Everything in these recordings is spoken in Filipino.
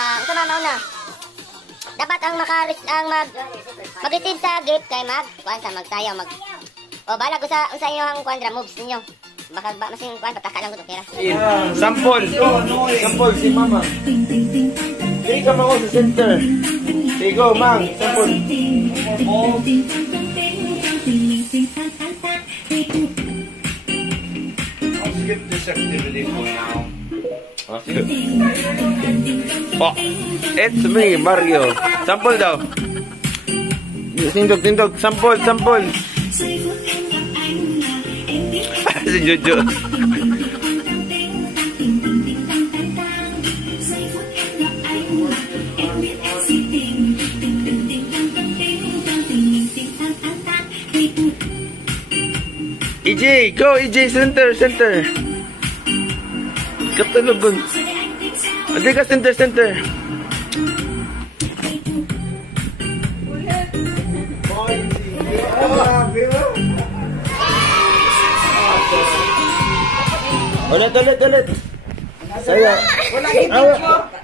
Ito na. Dapat ang mag-receive sa gift kay magsayaw O bala ko sa inyo ang kuandra moves ninyo. Baka masing pataka lang ko pera. Sample si mama. Sige ka mo sa center. Sige go, mang. Sample. I'll skip this activity for now. Okay. Oh, it's me, Mario. Sample daw. Tindog. Sample. Si Jojo. EJ, go EJ, center. Katulugon. Adi ka center. Ulit. Saya.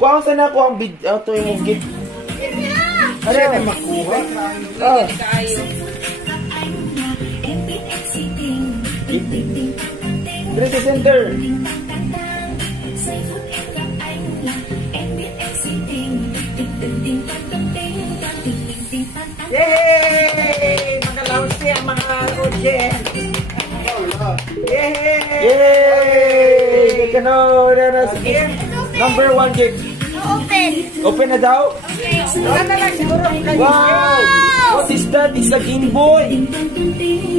Kuha sa na ko ang video to yung gift. Ano na makuha? Dito sa center. Yay! Magalaw siya mga audience. Yay! Number 1 gift. Open na daw? Wow! What is that? It's a Game Boy.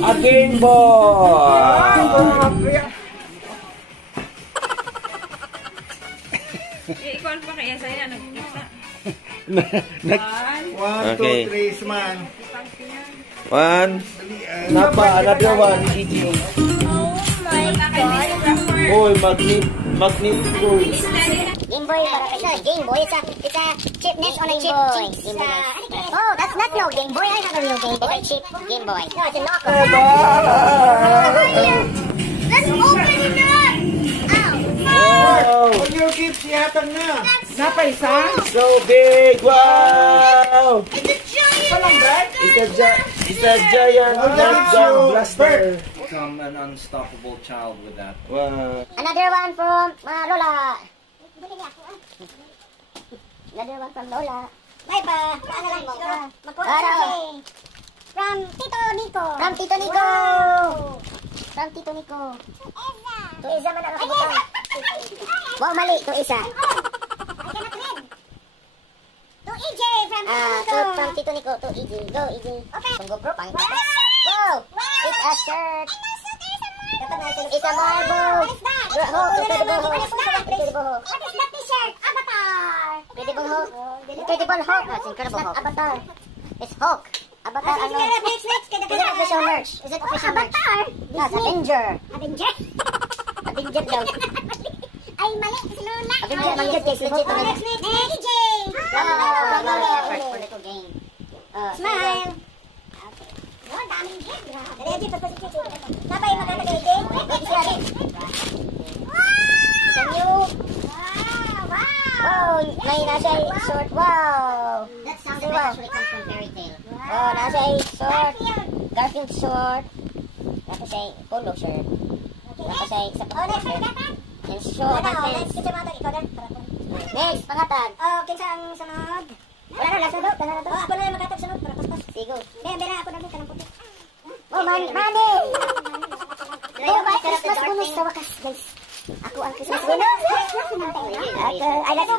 A Game Boy. Ikaw pa kaya sa'yo nagkita. 1, 2, 3, man. 1. Another one. EG. Oh my God. Oh, magnet gold. Game Boy para kay Game Boy. It's a chipness on a chip. Oh, that's not no Game Boy. I have a real Game Boy. It's a chip Game Boy. No, it's a knockoff. Let's open it up. Wow! Huwag yung kids, ihatag na. Napaisa? So big! Wow! It's It's a giant gun blaster. Become an unstoppable child with that. Wow! Another one from Lola. Another one from Lola. Bye pa. Ano lang mo? From Tito Nico. To Isa man ang nakabutang. Wow, mali. To Isa. To EJ from Tito Nico. To EJ. Go, EJ. From GoPro, pang. Wow! It's a shirt. It's a marble. Incredible Hulk. What is that t-shirt? Avatar. Incredible Hulk. That's Incredible Hulk. Avatar. It's Hulk. Avatar. Is it official merch? Avatar? No, it's Avenger. Avenger daw. Ay, mali. Si Lola. Avenger case. Legit. EJ. For little game. Smile. Oh, daming game. Legit. Napay magkakagay game. Isa new. Wow. May nasa short. Wow. That sounds like actually comes from Fairy Tail. Oh, nasa short. Garfield short. Tapos ay polo shirt. Tapos ay sa polo. And short and pants. Next, pangatag. Oh, kinsa ang sunod? Wala na, sunod. Oh, ako na yung magkatag sunod. Para paspas. Sigo. Bera, ako na din. Kanang puti. Oh, money! Oh, ba, Christmas bonus sa wakas, guys. Ako ang Christmas bonus. Ay, last na.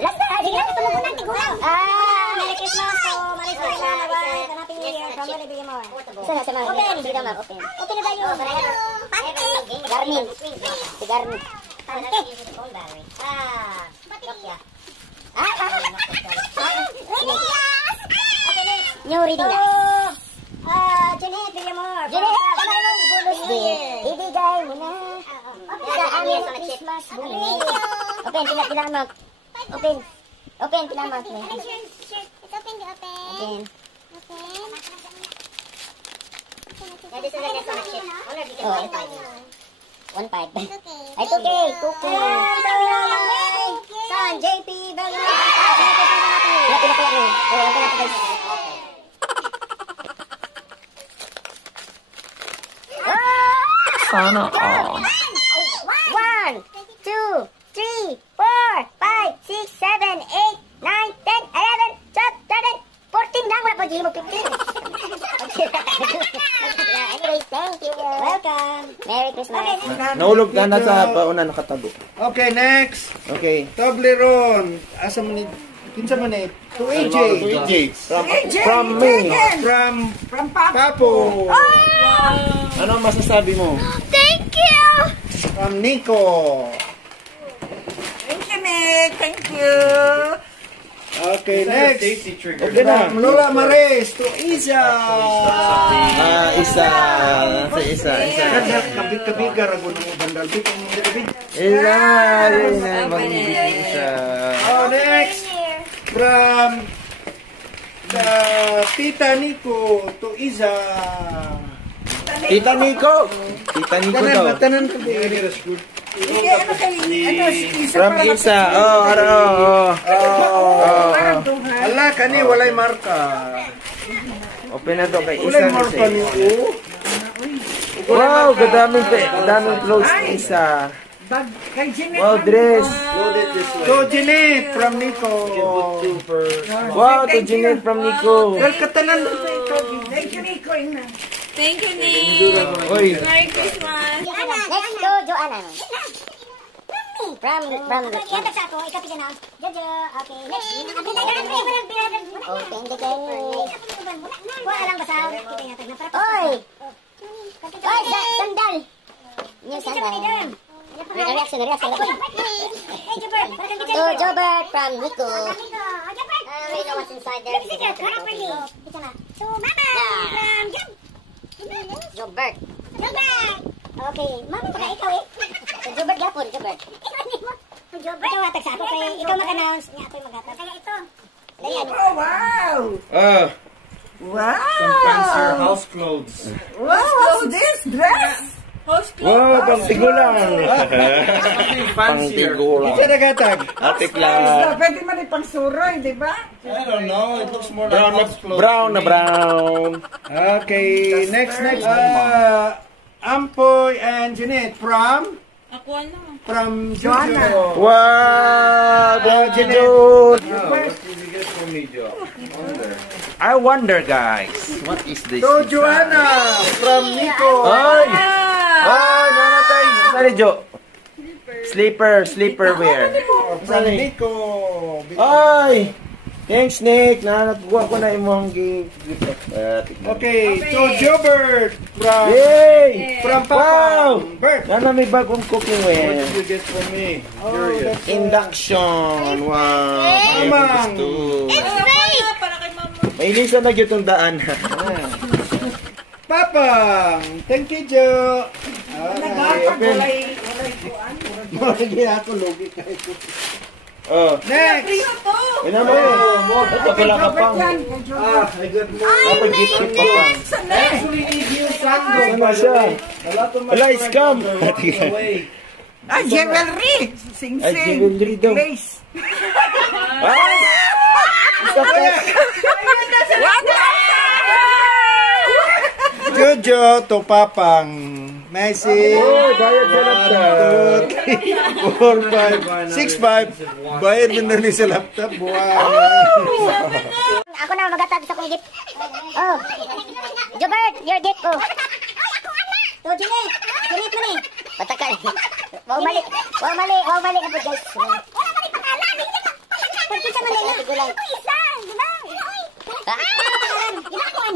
Last na. Sige lang, ito mo natin gulang. Merry Christmas. So, Merry Christmas. Kanapin niyo yung from Merry Bigyan mo. Sana sa mga. Open. Sige naman, open. Open na tayo. Pante. Garmin. Si Garmin. Pante. Nokia. New reading na. Janet, bigyan mo. Janet, paano yung bonus din? Ibigay mo na. Sa amin sa Christmas bonus. Open, pilang mo. Open, pilang mo. It's open, open. This is the next one chip. Oh, 1.5. Ay, 2K. Son, JP, very much. Okay na po guys. Sana all. 1, 2, 3, 4, 5, 6, 7, 8, 9, 10, 11, 12, 13, 14 lang. Wala pa dyan mo 15. Anyways, thank you. Welcome. Merry Christmas. Nahulog ka na sa pauna nakatago. Okay, next. Okay. Toblerone. Asa man ni kinsa man ni? To AJ. From me. From Papo. Ano ang masasabi mo? Thank you. From Nico. Thank you, Nick. Thank you. Okay, next. Okay na. From Lola Mares to Isa. Isa. Isa. Kabig-kabigar ako ng bandal. Bitong kabig. Isa. Isa. Oh, next. From the Tita Nico to Isa. Tita Nico. Tita Nico daw. Tanan ko di. Hindi, ano kayo? Ano, isa From para Isa. Oh. parang tunghal. Ala kani walay marka. Open na to kay Isa. Walay marka ni Wow, gadaming clothes ni Isa. Bag kay Jeanette. Wow, dress. To Jeanette from Nico. Wow, to Jeanette from Nico. Well, katanan. Thank you, Nico. Ina. Thank you, Nick. Oy. Merry Christmas. Next to Joanna. From Yata sa ako, ikaw pigyan na. Jojo, okay. Next. Oh, thank you. Kuha lang basa. Kita yata na para. Oy! Oy, sandal. New sandal. Reaction. To Jobert from Nico. We know what's inside there. So, Mama from Jobert. Okay, Mama, baka ikaw eh. So, Jobert gapon, Jobert. Ikaw hatag sa ako kaya ikaw mag-announce niya ako'y mag-hatag. Kaya ito. Dayan. Oh, wow. Some fancier Wow. house clothes. Wow, what's this dress? Host club. Wow, pang tigulang. Pang tigulang. Isa nagatag. Atik Is lang. pwede man ipang suroy, di ba? I don't know. It looks more like house clothes. Brown. Okay, next. Ampoy and Jeanette from Ako ano? Joanna. Wow, thank you, dude. I wonder, guys, what is this? To Joanna from Nico. Ay! Ay, nanatay. Sorry, Jo. Sleeper wear. From Nico. Ay! Thanks, Nick. Nanatbuha ko na imong gift. Okay, to Jobert Yay! from Wow! Papa. Bert. Nana may bagong cooking What wear. did you get for me? Curious. Induction. Wow. Mamang. It's fake! Para kay mama. May lisa na gyud tong daan. Papa. Thank you, Jo. Nagapag, walay kuan. Hindi ako lugi kahit ko. Oh. Next. Ina mo yun. Ito pala ka pang. I got more. Kapag gift pa pang. Actually, if you sando. Sana siya. Wala, scam. Ah, jewelry! Sing-sing! Ay, jewelry daw. Lace! Ay! Isa ka. Jojo to Papang. Messi. Oh, bayad sa laptop. 4, 5, 6, 5. Bayad mo na rin sa laptop. Buwan. Ako na magatag sa kong gift. Oh. Jobert, your gift ko. To Jeanette. Jeanette mo ni. Patakal. Wow mali na po guys. Pagkita man lang tigulang.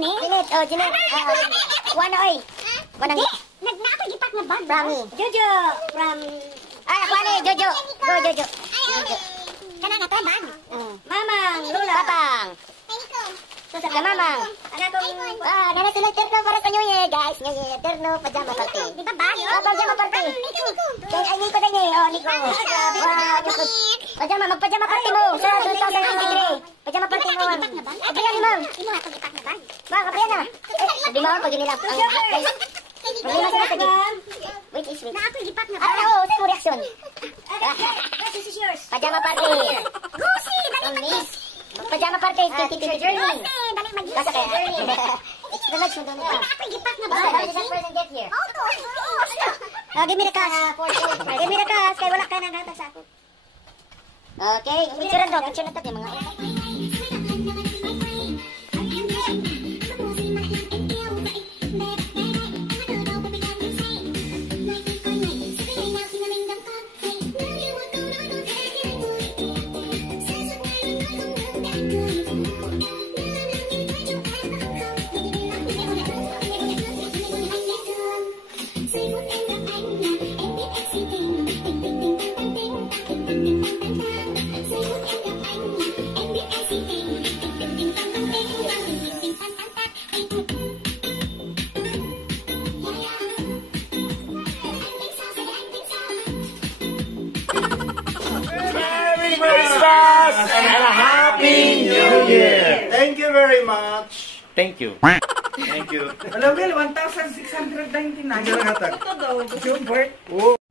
Jeanette, oh Jeanette. Kuana oy. Kuana ni. Nagnako gipak na bag. From Jojo. From kuana Jojo. Go Jojo. Kana na tay bag. Mamang, Lola. Papang. Susap na mamang. Nana sila terno para sa New Year, guys. New Year, terno, pajama party. Di ba bag? Pajama party. Kaya ay Nico din eh. Oh, Nico. Pajama, magpajama party mo. Sa 2023. Pajama party mo. Abriyan ni ma'am. Ma'am, abriyan na. Sabi mo, pag nila. Guys, problema sila sa gift. Wait, is wait. Oo, sa'yo reaction. Pajama party. Gusi, dali pa. Pajama party, Tito Journey. Basta kaya Journey. Relax mo doon ito. How did that person get here? Oh, give me the cash. Give me the cash, kaya wala ka na gatag sa ako. Okay, picture na to, yung mga... Christmas and a Happy New Year! Thank you very much. Thank you. Thank you. Alam mo, 1,699. Ang hatag. Ito daw, June birth.